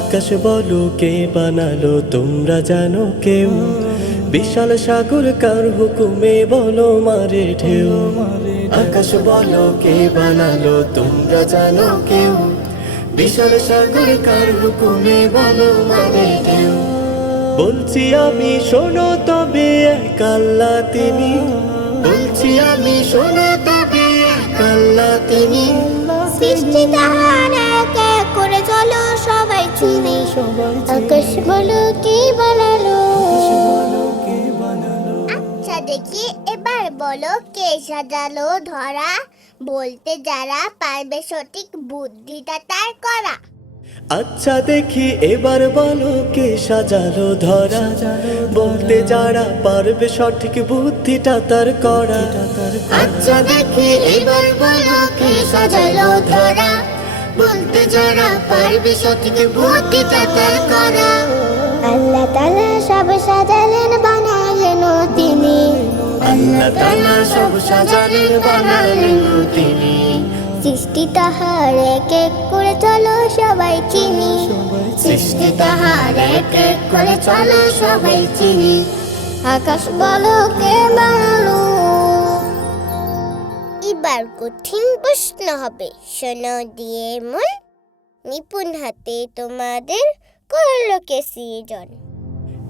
আকাশ বলো কে বানালো তোমরা জানো কেউ? বিশাল সাগর কার হুকুমে বলো মারে ঢেউ। আকাশ বলো কে বানালো তোমরা জানো কেউ। বিশাল সাগর কার হুকুমে বলো মারে ঢেউ। বলছি আমি শোনো তবে এক আল্লাহ তিনি। বলছি আমি শোনো তবে এক আল্লাহ তিনি। সৃষ্টি তাহার এক করে চলো সবাই চিনি। আকাশ বলো কি বানালো বলো কে সাজালো ধরা বলতে যারা পারবে সঠিক বুদ্ধিটা তার করা। আচ্ছা দেখি এবার বলো কে সাজালো ধরা বলতে যারা পারবে সঠিক বুদ্ধিটা তার করা। আচ্ছা দেখি এবার বলো কে সাজালো ধরা বলতে যারা পারবে সঠিক বুদ্ধিটা তার করা। আল্লাহ তালা সব সাজালেন আল্লাহ সব সাজালেন বানালেন তিনি সৃষ্টি তাহার এক এক করে চলো সবাই চিনি। সৃষ্টি তাহার এক এক করে চলো সবাই চিনি। আকাশ বলো কে বানালো? এবার কঠিন প্রশ্ন হবে, শোনো দিয়ে মন নিপুণ হাতে তোমাদের করল কে সৃজন?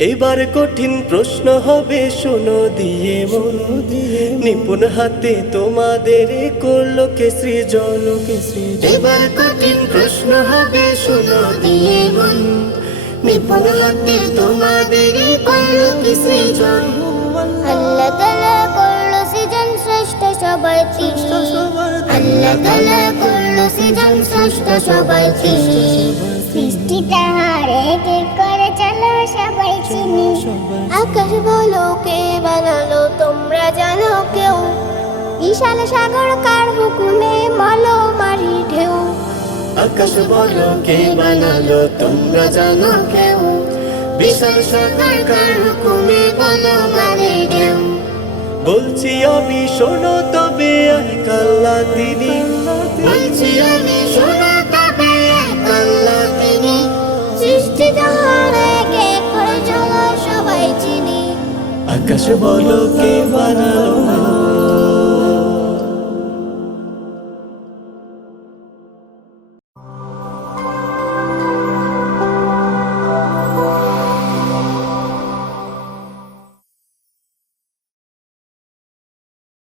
এবার কঠিন প্রশ্ন হবে শোনো দিয়ে মন। দিয়ে নিপুণ হাতে তোমাদের করল কে সৃজন কে সৃজন এবার কঠিন প্রশ্ন হবে শোনো দিয়ে মন। নিপুণ হাতে তোমাদের করল কে সৃজন আল্লাহ তালা করল সৃজন শ্রেষ্ঠ সবার তিনি আল্লাহ তালা করল সৃজন শ্রেষ্ঠ সবার তিনি বলো কে বানালো, তোমরা জানো কেউ। বিশাল সাগর কার হুকুমে বলো মারি ঢেউ। আকাশ বলো কে বানালো, তোমরা জানো কেউ। বিশাল সাগর কার হুকুমে বলো মানে ঢেউ। বলছি আমি শোনো তবে এক আল্লাহ তিনি বলছি বলো কে বানালো?